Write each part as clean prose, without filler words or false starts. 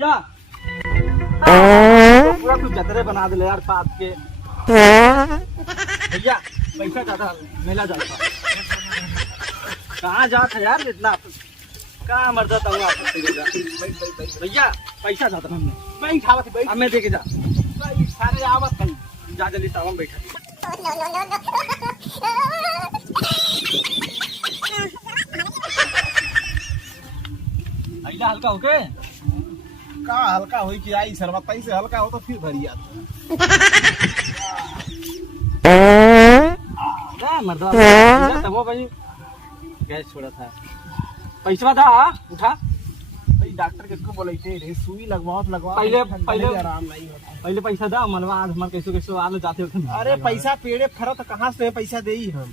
क्या पूरा कुछ जतरे बना दे यार साथ के। भैया पैसा ज्यादा मेला जाता कहाँ जाता है यार इतना कहाँ मर जाता हूँ भैया पैसा जाता हमें दे के जा सारे आवत कहीं जा जल्दी सावन बैठा हल्का होके का हल्का हो कि आई सरबत्ता से हल्का हो तो फिर भरी आता मर्दा वो भाई गैस छोड़ा था पैसा था उठा भाई डॉक्टर किसको बोले थे सुई लगवाओ पहले आराम नहीं होता। पहले पैसा दा मनवा आज हमारे कैसे आले जाते होते। अरे पैसा पेड़े फरा तो कहाँ से पैसा दे ही हम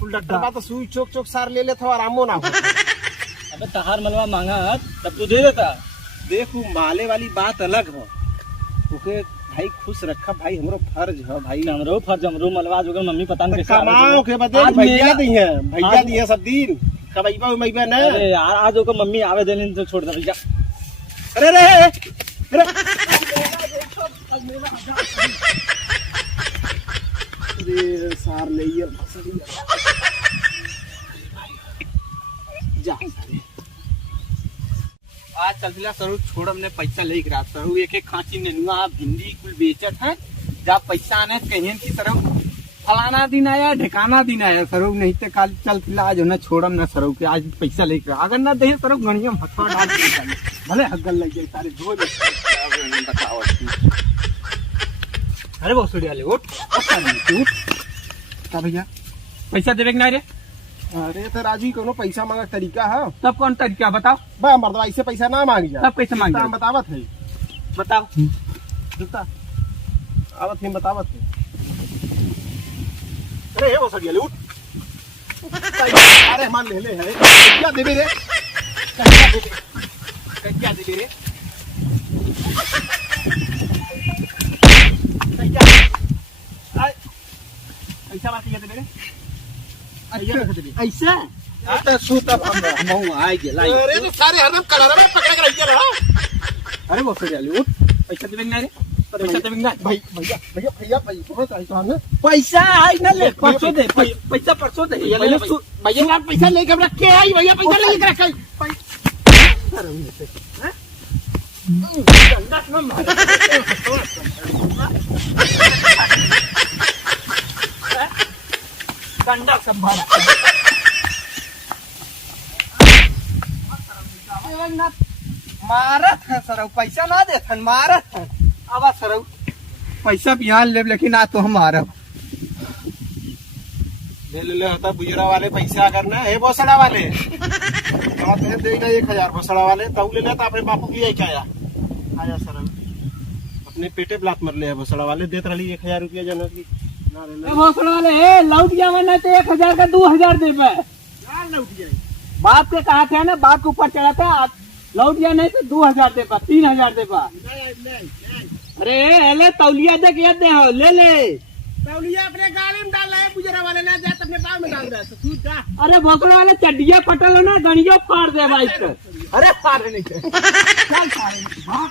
कुल डॉक्टर बा तो सुई चोक चोक सार ले लेते आरामो ना हो। अबे तहार मनवा मांगा तब तू दे देता। देखू माले वाली बात अलग हो ओके भाई खुश रखा भाई हमरो फर्ज है भाई हमरो फर्ज हमरो मलवा जो मम्मी पता नहीं कैसे कमाओ के बदे भैया दी है सब दिन कबैबा उमैबा ना। अरे यार आज ओकर मम्मी आवे देने तो छोड़ दे भैया। अरे अरे सार ले जा आज चलतिला सरू छोड़ हमने पैसा ले गिरा सरू एक खांची नेनुआ भिंडी कुल बेचत है जब पैसा आने कहीं की सरू फलाना दिन आया ढिकाना दिन आया सरू नहीं तो कल चलतिला आज ना छोड़म ना सरू के आज पैसा ले गिरा अगर ना दे सरू गणिया हथवा डाल भले हगल लग जाए सारे धो बताओ। अरे बहुत सुड़िया ले उठ का भैया पैसा देवे के ना रे। अरे तो राजू कोनो पैसा मांगा तरीका है तब कौन तरीका बताओ बा मर्दवा ऐसे पैसा ना मांग जा तब कैसे मांग हम बतावत है बताओ जूता आवत है बतावत है। अरे वो सड़िया ले उठ अरे मान ले है क्या देबे रे क्या दे रे पैसा बात क्या दे रे ऐसा आता सूता हमरा मऊ आ गेला। अरे तो सारे हरदम कलर में पकड़ के रहिए रहा। अरे वो सर उठ पैसा देबे ना रे पैसा देबे ना भाई भैया बहुत ऐसा है पैसा आई ना ले परसों दे पैसा परसों दे भैया पैसा लेके रख के आई भैया पैसा लेके रख आई कंडा संभाला मारत है सर पैसा ना देते मारत है अब सर पैसा बिहान ले लेकिन आ तो हम मारब ले होता बुजरा वाले पैसा करना है भोसड़ा वाले देगा 1000 भोसड़ा वाले तब ले लेता अपने बापू की क्या आया सर अपने पेटे ब्लात मर ले है भोसड़ा वाले देते रही 1000 रुपया जनक की भोसड़ा वाले लौट जावे ना तो 1000 का 2000 देबे बाप के कहा थे ना बाप के ऊपर चढ़ा था लौट गया नहीं तो 2000 देबा 3000 देबा। अरे ले तौलिया दे के दे हो ले तौलिया अपने गाड़ी में डाल रहे बुजरा वाले ना जा अपने पाव में डाल रहा है तो तू जा। अरे भोसड़ा वाले चड्डिया पटल हो ना गणियो फाड़ दे भाई। अरे फाड़ नहीं चल फाड़